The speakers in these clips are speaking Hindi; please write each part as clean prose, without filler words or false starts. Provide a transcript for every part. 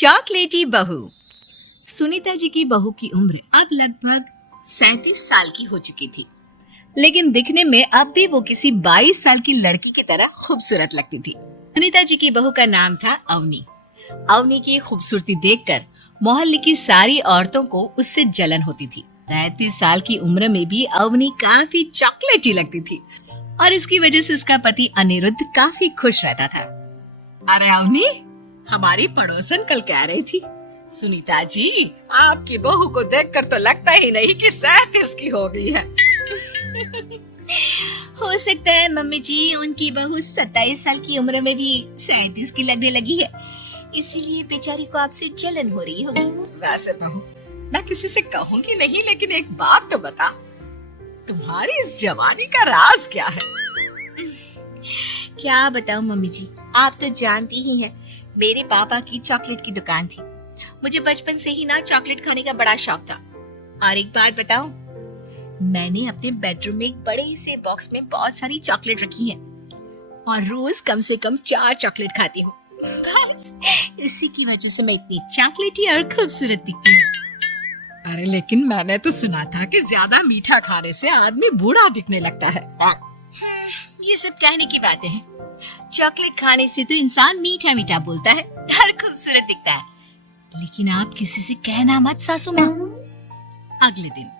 चॉकलेटी बहू। सुनीता जी की बहू की उम्र अब लगभग 37 साल की हो चुकी थी, लेकिन दिखने में अब भी वो किसी 22 साल की लड़की की तरह खूबसूरत लगती थी। सुनीता जी की बहू का नाम था अवनी। अवनी की खूबसूरती देखकर मोहल्ले की सारी औरतों को उससे जलन होती थी। 37 साल की उम्र में भी अवनी काफी चॉकलेटी लगती थी और इसकी वजह से उसका पति अनिरुद्ध काफी खुश रहता था। अरे अवनी, हमारी पड़ोसन कल कह रही थी, सुनीता जी आपकी बहू को देखकर तो लगता ही नहीं कि 37 की हो गई है। हो सकता है मम्मी जी उनकी बहू 27 साल की उम्र में भी 37 की लगने लगी है, इसीलिए बेचारी को आपसे जलन हो रही होगी। वैसे बहू मैं किसी से कहूंगी नहीं, लेकिन एक बात तो बता, तुम्हारी इस जवानी का राज क्या है? क्या बताऊं मम्मी जी, आप तो जानती ही हैं, मेरे पापा की चॉकलेट की दुकान थी। मुझे बचपन से ही ना चॉकलेट खाने का बड़ा शौक था। और एक बात बताऊं, मैंने अपने बेडरूम में एक बड़े से बॉक्स में बहुत सारी चॉकलेट रखी है और रोज कम से कम 4 चॉकलेट खाती हूँ। बस इसी की वजह से मैं इतनी चॉकलेटी और खूबसूरत दिखती हूँ। अरे लेकिन मैंने तो सुना था कि ज्यादा मीठा खाने से आदमी बूढ़ा दिखने लगता है। ये सब कहने की बातें हैं। चॉकलेट खाने से तो इंसान मीठा मीठा बोलता है और खूबसूरत दिखता है। लेकिन आप किसी से कहना मत सासू माँ। अगले दिन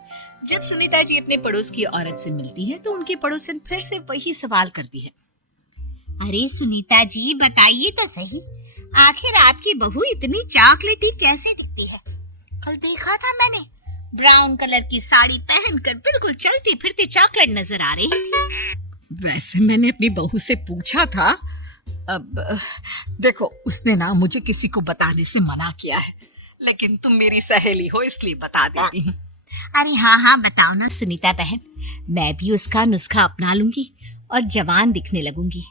जब सुनीता जी अपने पड़ोस की औरत से मिलती है तो उनकी पड़ोसन फिर से वही सवाल करती है। अरे सुनीता जी बताइए तो सही, आखिर आपकी बहू इतनी चॉकलेटी कैसे दिखती है? कल देखा था मैंने, ब्राउन कलर की साड़ी पहनकर बिल्कुल चलती फिरती चॉकलेट नजर आ रही थी। वैसे मैंने अपनी बहू से पूछा था, अब देखो उसने ना मुझे किसी को बताने से मना किया है, लेकिन तुम मेरी सहेली हो इसलिए बता देती हूँ। अरे हाँ हाँ बताओ ना सुनीता बहन, मैं भी उसका नुस्खा अपना लूंगी और जवान दिखने लगूंगी।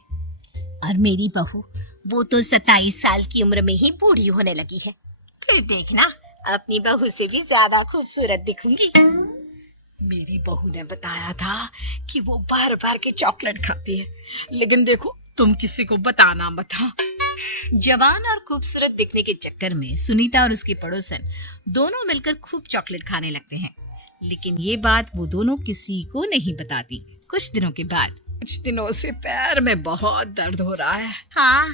और मेरी बहू वो तो 27 साल की उम्र में ही बूढ़ी होने लगी है, फिर देखना अपनी बहू से भी ज्यादा खूबसूरत दिखूंगी। मेरी बहू ने बताया था कि वो बार बार के चॉकलेट खाती है, लेकिन देखो तुम किसी को बताना मत। हाँ। जवान और खूबसूरत दिखने के चक्कर में सुनीता और उसकी पड़ोसन दोनों मिलकर खूब चॉकलेट खाने लगते हैं, लेकिन ये बात वो दोनों किसी को नहीं बताती। कुछ दिनों के बाद, कुछ दिनों से पैर में बहुत दर्द हो रहा है। हाँ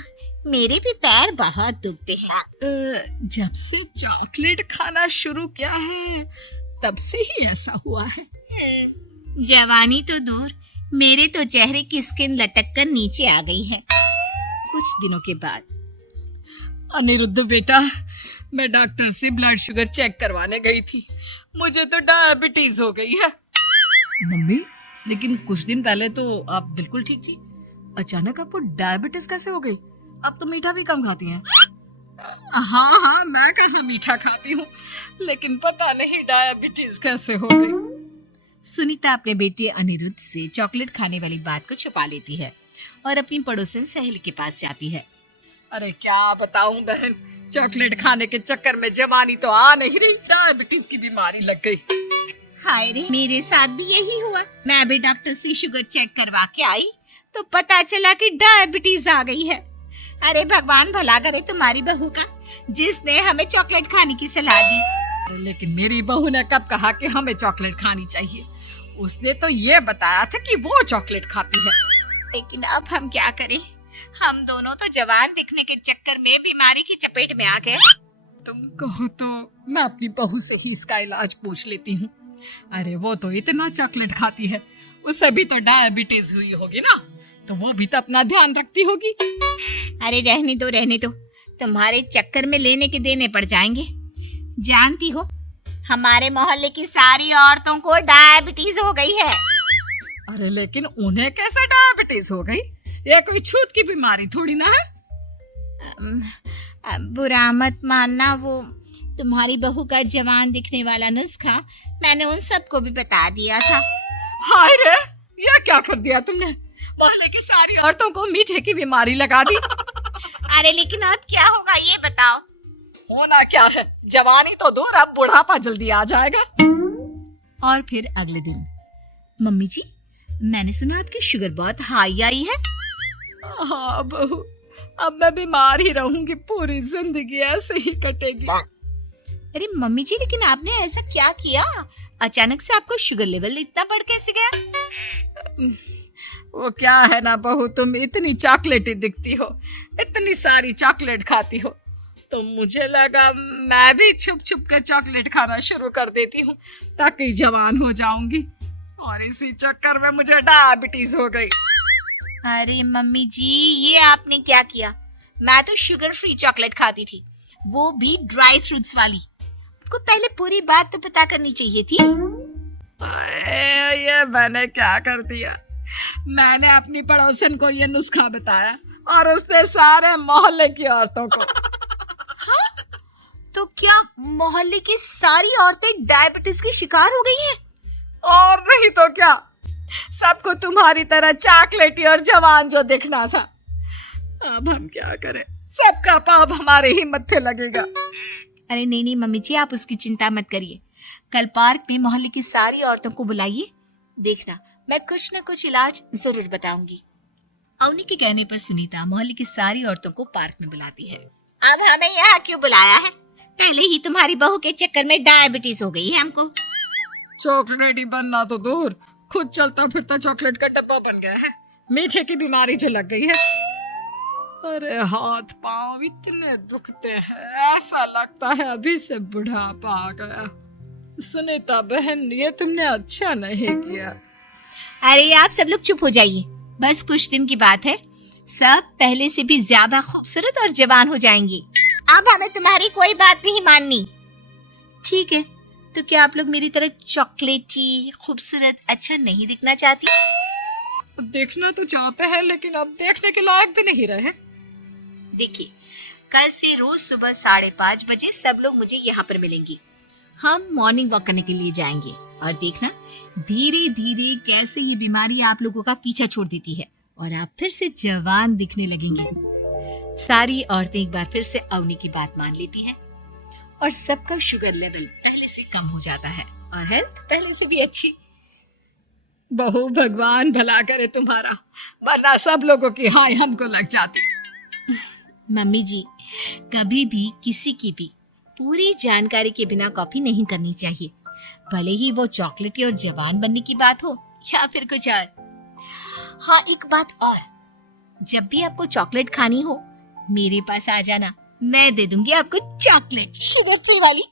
मेरे भी पैर बहुत दुखते हैं। जब से चॉकलेट खाना शुरू किया है तब से ही ऐसा हुआ है। जवानी तो दूर, मेरे तो चेहरे की स्किन लटक कर नीचे आ गई है। कुछ दिनों के बाद, अनिरुद्ध बेटा मैं डॉक्टर से ब्लड शुगर चेक करवाने गई थी, मुझे तो डायबिटीज हो गई है। मम्मी लेकिन कुछ दिन पहले तो आप बिल्कुल ठीक थी, अचानक आपको डायबिटीज कैसे हो गई? आप तो मीठा भी कम खाती हैं। हाँ हाँ मैं कहाँ मीठा खाती हूँ, लेकिन पता नहीं डायबिटीज कैसे हो गई। सुनीता अपने बेटे अनिरुद्ध से चॉकलेट खाने वाली बात को छुपा लेती है और अपनी पड़ोसन सहेली के पास जाती है। अरे क्या बताऊं बहन, चॉकलेट खाने के चक्कर में जवानी तो आ नहीं रही, डायबिटीज की बीमारी लग गई। हाय रे, मेरे साथ भी यही हुआ। मैं भी डॉक्टर से शुगर चेक करवा के आई तो पता चला कि डायबिटीज आ गई है। अरे भगवान भला करे तुम्हारी बहू का, जिसने हमें चॉकलेट खाने की सलाह दी। लेकिन मेरी बहू ने कब कहा कि हमें चॉकलेट खानी चाहिए? उसने तो ये बताया था कि वो चॉकलेट खाती है। लेकिन अब हम क्या करें, हम दोनों तो जवान दिखने के चक्कर में बीमारी की चपेट में आ गए। तुम कहो तो मैं अपनी बहू से ही इसका इलाज पूछ लेती हूँ। अरे वो तो इतना चॉकलेट खाती है, उसे भी तो डायबिटीज हुई होगी ना, तो वो भी तो अपना ध्यान रखती होगी। अरे रहने दो, तुम्हारे चक्कर में लेने के देने पड़ जाएंगे। जानती हो हमारे मोहल्ले की सारी औरतों को डायबिटीज हो गई है। अरे लेकिन उन्हें कैसे डायबिटीज हो गई? ये कोई छूत की बीमारी थोड़ी ना है। बुरा मत मानना, वो तुम्हारी बहू का जवान दिखने वाला नुस्खा मैंने उन सबको भी बता दिया था। हाय रे, ये क्या कर दिया तुमने? मोहल्ले की सारी औरतों को मीठे की बीमारी लगा दी। अरे लेकिन अब क्या होगा ये बताओ? होना क्या है, जवानी तो दूर, अब बुढ़ापा जल्दी आ जाएगा। और फिर अगले दिन, मम्मी जी मैंने सुना आपकी शुगर बहुत हाई आई है। हाँ बहू, अब मैं बीमार ही रहूंगी, पूरी जिंदगी ऐसे ही कटेगी। अरे मम्मी जी, लेकिन आपने ऐसा क्या किया? अचानक से आपका शुगर लेवल इतना बढ़ कैसे गया? वो क्या है ना बहू, तुम इतनी चॉकलेटी दिखती हो, इतनी सारी चॉकलेट खाती हो, तो मुझे लगा मैं भी छुप छुप कर चॉकलेट खाना शुरू कर देती हूँ ताकि जवान हो जाऊंगी, और इसी चक्कर में मुझे डायबिटीज हो गई। अरे मम्मी जी, ये आपने क्या किया? मैं तो शुगर फ्री चॉकलेट खाती थी, वो भी ड्राई फ्रूट्स वाली। आपको पहले पूरी बात तो पता करनी चाहिए थी। ये मैंने क्या कर दिया? मैंने अपनी पड़ोसन को ये नुस्खा बताया और उसने सारे मोहल्ले की औरतों को। हाँ? तो क्या मोहल्ले की सारी औरतें डायबिटीज की शिकार हो गई हैं? और नहीं तो क्या, सबको तुम्हारी तरह चॉकलेटी और जवान जो दिखना था। अब हम क्या करें, सबका पाप हमारे ही मत्थे लगेगा। अरे नहीं नहीं मम्मी जी, आप उसकी चिंता मत करिए। कल पार्क में मोहल्ले की सारी औरतों को बुलाइए, देखना मैं कुछ न कुछ इलाज जरूर बताऊंगी। अवनी के कहने पर सुनीता मोहल्ले की सारी औरतों को पार्क में बुलाती है। अब हमें यहाँ क्यों बुलाया है? पहले ही तुम्हारी बहू के चक्कर में डायबिटीज हो गई है हमको। चॉकलेट ही बनना तो दूर, खुद चलता फिरता चॉकलेट का डब्बा बन गया है। मीठे की बीमारी जो लग गई है। अरे हाथ पांव इतने दुखते हैं, ऐसा लगता है अभी से बुढ़ापा आ गया। सुनीता बहन, ये तुमने अच्छा नहीं किया। अरे आप सब लोग चुप हो जाइए, बस कुछ दिन की बात है, सब पहले से भी ज्यादा खूबसूरत और जवान हो जाएंगी। अब हमें तुम्हारी कोई बात नहीं माननी। ठीक है, तो क्या आप लोग मेरी तरह चॉकलेटी, खूबसूरत, अच्छा नहीं दिखना चाहती? देखना तो चाहते हैं, लेकिन अब देखने के लायक भी नहीं रहे। देखिए, कल से रोज सुबह 5:30 बजे सब लोग मुझे यहाँ पर मिलेंगे। हम मॉर्निंग वॉक करने के लिए जाएंगे, और देखना धीरे धीरे कैसे ये बीमारी आप लोगों का पीछा छोड़ देती है और आप फिर से जवान दिखने लगेंगे। सारी औरतें एक बार फिर से अवनी की बात मान लेती हैं और सबका शुगर लेवल पहले से कम हो जाता है और हेल्थ पहले से भी अच्छी। बहू, भगवान भला करे तुम्हारा, वरना सब लोगों की हाय हमको लग जाती। मम्मी जी, कभी भी किसी की भी पूरी जानकारी के बिना कॉपी नहीं करनी चाहिए, भले ही वो चॉकलेटी और जवान बनने की बात हो या फिर कुछ और। हाँ, एक बात और, जब भी आपको चॉकलेट खानी हो मेरे पास आ जाना, मैं दे दूंगी आपको चॉकलेट, शुगर फ्री वाली।